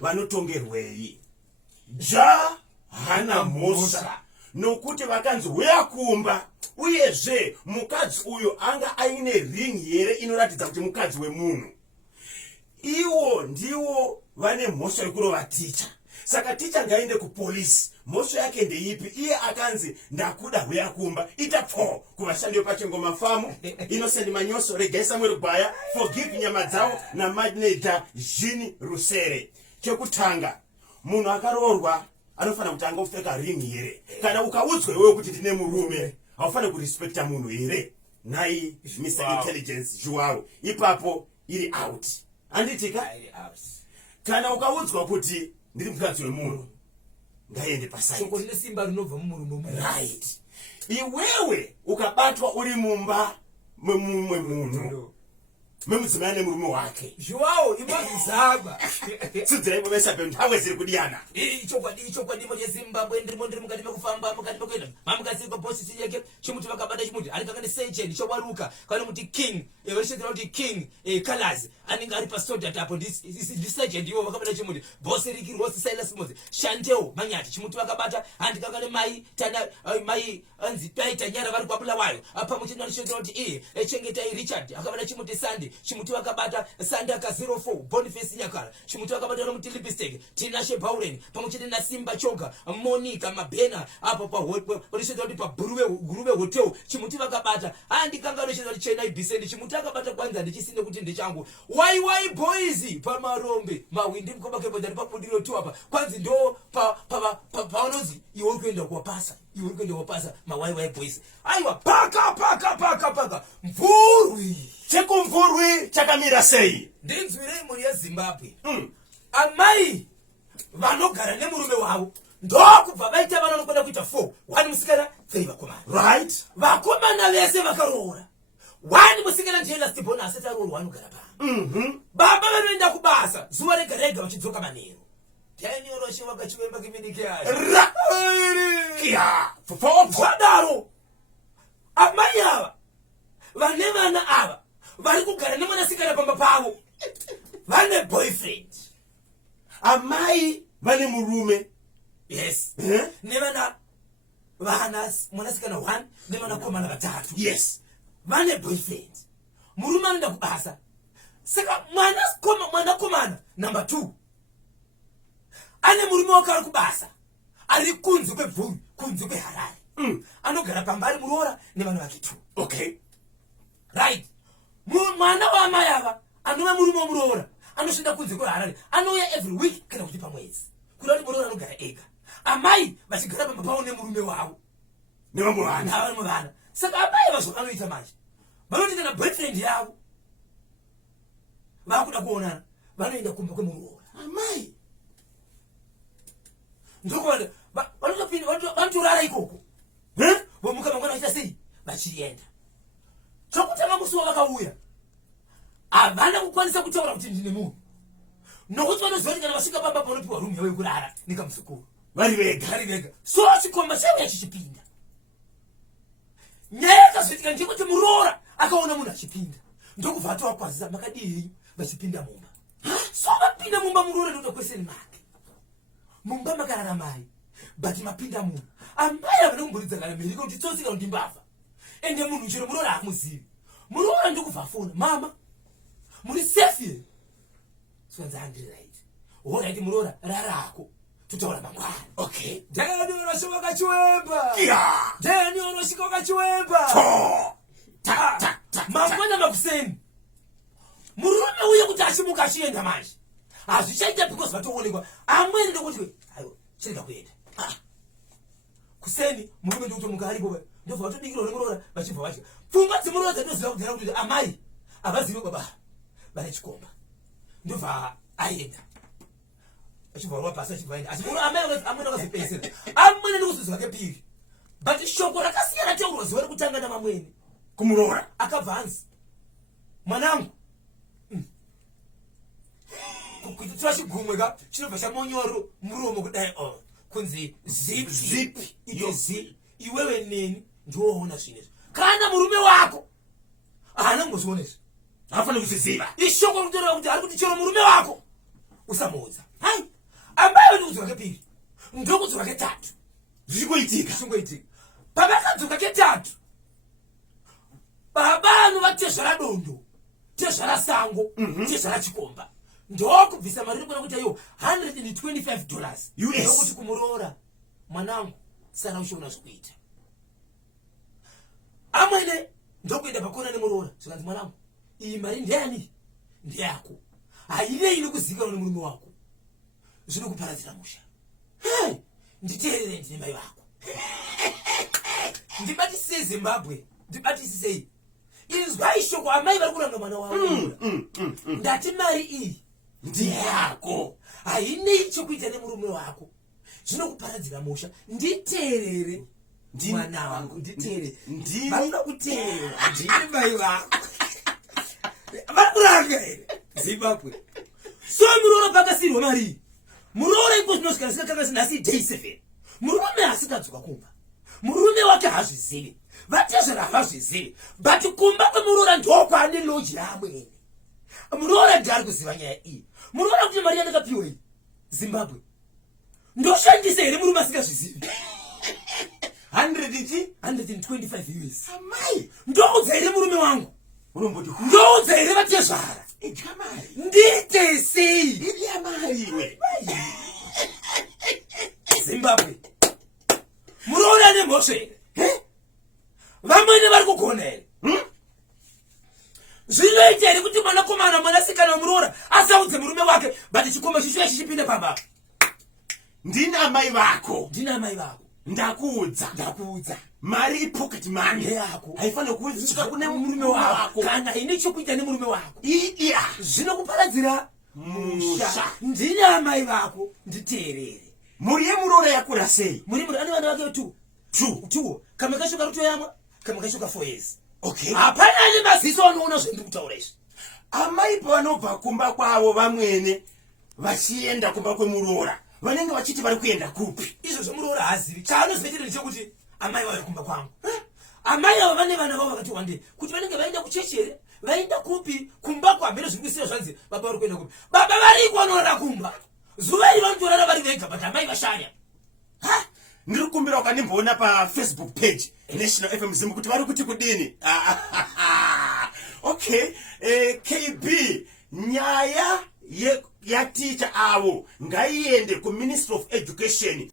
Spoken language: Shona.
vanotongerwei? Ja hana mhosva nokuti vakanzi uyakumba. Uyezve mukadzi uyo anga aine ring here inoratidza kuti mukadzi wemunhu. Iwo ndiwo vane mhosva yekurova ticha. Saka ticha ngaende kupolisi. Mhosva yake ndeipi? Iye akanzi ndakuda uyakumba. Ita pho kuvashandi vepachengoma famu. Innocent Manyoso, Regai Samuel Gwaya, Forgive nyama dzavo naManager Jean Rusere. Chekutanga, munhu akaroorwa anofana kutanga kupfeka ring here. Kana ukaudzwe wewe kuti ndine murume, haufani kurespekta munhu here. Nai Mr. Intelligence Joao ipapo iri out. Anditika out. Kana ukaudzwa kuti ndiri mukadzi wemunhu, ngaende paside. Shoko rine simba rinobva mumurume. Right. Iwewe ukabatwa uri mumba memumwe munhu, memudzimai nemurume wake. Joao imazizaba. Sidzai kumesa penthawe ziri kudiyana. Ichokwadi muZimbabwe ndiri mukati mekufamba mukati mekuenda. Mamukadzi paposi yake chimuti vakabata chimuti ari kakane sejen chowaruka kana muti king vachidira kuti king colors anenge ari pasoda tapo ndisejen ndiwo vakabata chimuti bosi rikirosi Silas Mozi Shanteo Manyati chimuti vakabata andi kakane mai tana mai anzi taita nyara vari kwapula wayo apa muchino anoshedzera kuti echengetai Richard akabata chimuti Sunday chimuti vakabata Sandaka 04 Boniface Nyakara chimuti vakabata nomuti Lipstick Tinashe Bauren pamuchite na Simba Choga Monica Mabena apa pa vanishedzera kuti pa Guruve Hotel chimuti vakabata andi kangano chezari China Ibiseni chimuti akabata kwanza ndichisinde kuti ndechangu why boys pamarombe mawindi mkoba kepo ndari papundiro tu apa kwanzi ndo paonozi iwe kuenda kuwapasa ma why boys aiwa paka mvurwi Chekumvurwi chakamira sei? ndinzwire muri ya Zimbabwe amai vanogara nemurume wavo ndokubva vaita vana vanokwenda kuita 4 1 musikana 3 vakomana. Right. Vakomana vese vakaroora 1 musikana ndiye last bonus ataroorwa anogara pa. Baba vanoenda kubasa zuva rega rega vachidzoka manheru. Tiani oroshi vakachiwemba kiminike yacho. Kia. Fadaro. Amai ava vane vana ava vari kugara nemwanasikana pamba pavo vane boyfriend. Amai vane murume. Yes. Nevana mwanasikana 1 nevana komana 3. Yes. Vane boyfriend. Murume anoenda kubasa. Saka mwanakomana number 2 ane murume wake ari kubasa ari kunze kwebvuri kunze kweHarare. Anogara pamba ari muroora nevana vake 2. Okay. Right. Mwana wamai ava anova murume womuroora anoshinda kunze kweHarare anouya every week kana kuti pamwedzi kuti ari muroora anogara ega. Amai vachigara pamba pavo nemurume wavo nevamuvana. Saka amai vazvakanoita manje vanoita na boyfriend yavo vakuda kuonana vanoenda kumba kwemuroora. Amai ndokuvanda vanotopinda vanotorara ikoko vomuka mangwana vachiita sei vachienda. Chokutanga musi wavakauya havana kukwanisa kutaura kuti ndine munhu nokuti vanoziva kuti kana vasvika pamba panopiwa rumu yavo yekurara nekamusukuru vari vega. So chikomba chauya chichipinda. Nyaya yakazoitika ndekuti muroora akaona munhu achipinda ndokubva atovakwazisa makadii vachipinda mumba. So vapinda mumba muroora ndokuda kweseni make mumba makarara mai but mapinda munhu amai havana kumboridza mheriko kuti tsotsika kuti mbavha ende munhu chero muroora hamuzivi. Muroora ndokubva afona mama muri safe here. Swanzi handiri right. Alright muroora rarako tutaura mangwana. Okay. Ndiani unosvika kachiwemba. Yeah. Ndiani unosvika kachiwemba. Mangwana makuseni. Murume uye kuti achimuka achienda manje. Hazvichaita because vatoonekwa. Amweni ndokuti aiwa chirega kuenda. Kuseni murume ndokutomuka aripo ndobva vatobikirwa nemuroora vachibva vachi. Pfungwa dzemuroora dzatoziva kudhara kuti amai havazivi baba vane chikomba. Ndobva aenda. Achibva pasi achibvaenda achibva amai amweni akazopedzera amweni ndokuzoziva kepiri but shoko rakasiyana taurwa zuva rekutanga namamweni kumuroora akabva anzi mwanangu kuitira chigumwe ka chinobva chamonyoro muromo kudai kunzi zipi itozi iwewe neni ndioona zvinezvi kana murume wako haana kumbozviona izvi hafanira kuziziva ishoko rikutoreva kuti ari kuti chero murume wako usamuudza hai kudzoka kepiri ndokudzoka ketatu zvichikuitika zvingoitika. Pavakadzoka ketatu baba anova tezvara dondo tezvara sango tezvara chikomba ndokubvisa mari inokuona kuti iyo $125 ndokuti kumuroora mwanangu sara uchiona zvekuita. Amwene ndokuenda pakona nemuroora zvikanzi mwanangu iyi mari ndeyani ndeyako haine inokuzivikanwa nemurume wako zvinokuparadzira musha. Nditeerere ndine mai vako ndibatisei Zimbabwe ndibatisisei inzwai shoko amai vari kuranga mwana wavo ndati mari iyi ndiyako hainei chekuita nemurume wako zvinokuparadzira musha. Nditeerere mwana wangu nditeerere vanoda kuteerera ndini mai vako vari kuranga here Zimbabwe. So muroora pakasirwa mari muroora iko zvinosvika zvikakanga nhasi day 7 murume asikadzoka kumba murume wake hazvizivi vatezvera havazvizivi but kumba kwemuroora ndokwane loji yaamwene muroora ndari kuziva nyaya iyi. Muroora kuti mari yandakapiwa iyi Zimbabwe ndoshandisa here murume asikazvizivi $125 amai ndoudza here murume wangu unomboti ndoudza here vatezvara ikamari ndiite sei ili yamari iwe Zimbabwe muroora nemhosva here vamwene vari kugona here zvinoita here kuti mwanakomana mwanasikana wamuroora asaudze murume wake but chikomba chichiya chichipinda pamba. ndina amai vako ndakuudza mari ipocket money yako haifanira kuudzika kune murume wako kana ine chokuita nemurume wako iya zvinokuparadzira musha. Ndine amai vako nditeerere. muri yemuroora yakura sei? Muri ane vana vake 2 kamwe kashoka rutoyamwa kamwe kashoka 4 years. Okay, hapana ane maziso anoona zvendiri kutaura izvi. amai pavanobva kumba kwavo vamwene vachienda kumba kwemuroora vanenge vachiti vari kuenda kupi? Izvo zvomuroora haazivi chaanoziva ndechekuti amai vauya kumba kwangu. Amai avo vane vana vavo vakati wande kuti vanenge vaenda kuchechi here vaenda kupi kumba kwamene zviri kusiya zvanzi baba vari kuenda kupi. Baba variko vanoenda kumba zuva iri vanotorara vari vega but amai vashanya. ndiri kukumbira ukandimboona pafacebook page National FM Zimbu kuti vari kuti kudini. Okay, KB nyaya yaticha avo ngaiende kuMinistry of Education